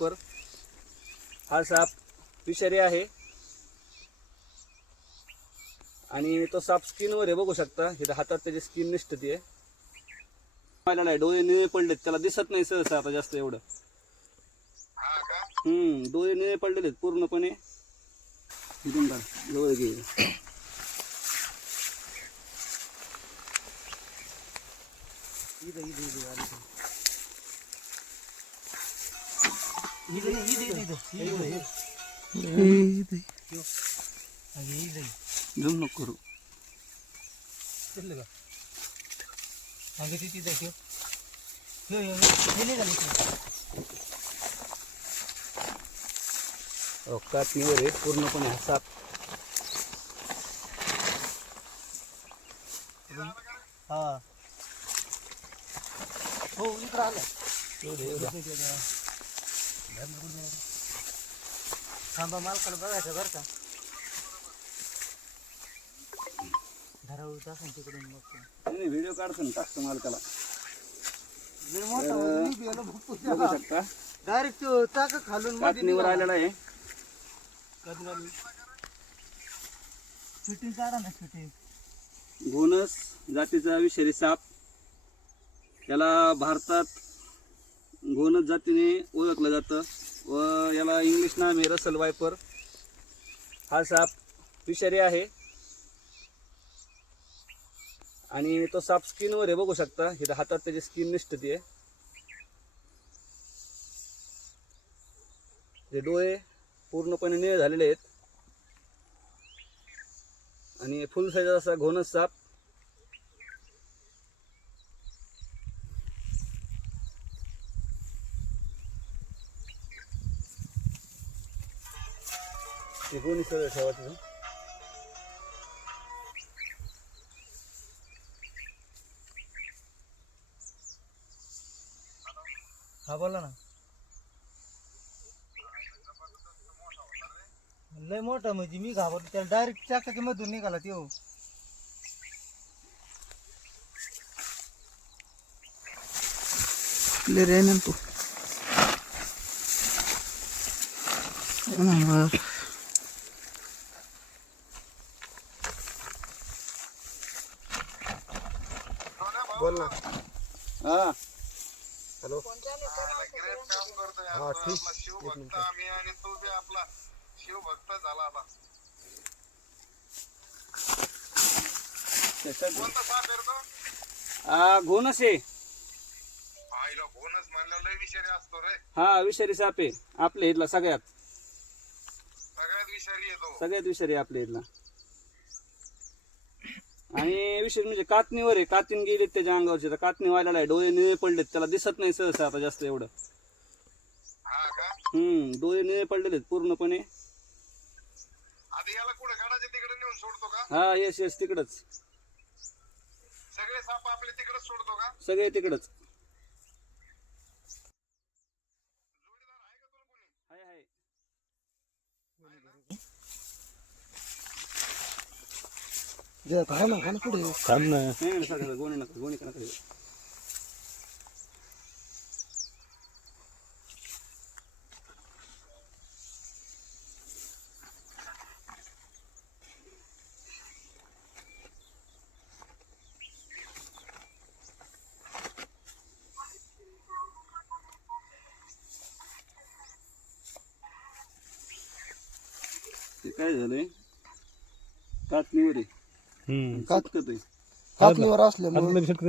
Viper हा साप विषारी आहे आणि तो साप स्किनवर आहे, बघू शकता. इथे हातात त्याची स्किन निसटती आहे. डोळे निळे पडलेत, त्याला दिसत नाही सहसा आता जास्त एवढं. डोळे निळे पडलेले आहेत पूर्णपणे. इथून काढ, जवळ घे. झूम नको करू. काठीवर आहे पूर्णपणे हा साप. हा हो इकडं आलं. थांबा, मालकाला बघायचं बरं का. धरावूच असं तिकडून मग व्हिडिओ काढतो ना, टाकतो मालकाला. बघू शकता डायरेक्ट चाक खालून काठीवर आलेला आहे. फिटिंग काढा ना, फिटिंग. घोणस जातीचा विषारी साप. याला भारतात घोणस जातीने ओळखलं जातं व याला इंग्लिश नाव आहे रसल वायपर. हा साप विषारी आहे आणि तो साप स्किनवर आहे, बघू शकता. इथे हातात त्याची स्किन निसटती आहे. ते डोळे पूर्णपणे निळे झालेले आहेत आणि फुल साईज असा घोणस साप. ते गोणी सगळं ठेवायचं. हा बोला ना. लय मोठा म्हणजे मी घाबरतो त्याला. डायरेक्ट चाकाच्या मधून निघाला तो. क्लियर आहे ना तू. बोल ना. हा हॅलो. हा ठीक. शिवभक्त आम्ही आणि तो बी आपला शिवभक्त झाला आता. कोणता साप करतो? घोणस आहे. आईला घोणस म्हणलं लय विषारी असतो रे. हा विषारी साप आहे आपल्या इथला सगळ्यात विषारी येतो. सगळ्यात विषारी आपल्या इथला. आणि विशेष म्हणजे कातणीवर आहे. कातीन गेलीत त्याच्या अंगावरची, तर कातणी व्हायला आहे. डोळे निळे पडलेत, त्याला दिसत नाही सहसा आता जास्त एवढं. हा का? डोळे निळे पडलेले आहेत पूर्णपणे. आता याला कुठे गाडाच्या तिकडे नेऊन सोडतो का? हा येस येस तिकडच. सगळे साप आपले तिकडेच सोडतो का? सगळे तिकडच. जोडीदार आहे का तुला कोणी? हाय हाय. पुढे थांब ना. गोणी नका, गोणी नका. काय झालंय, कातणीवर आहे. कातणीवर असल्यामुळे लक्षात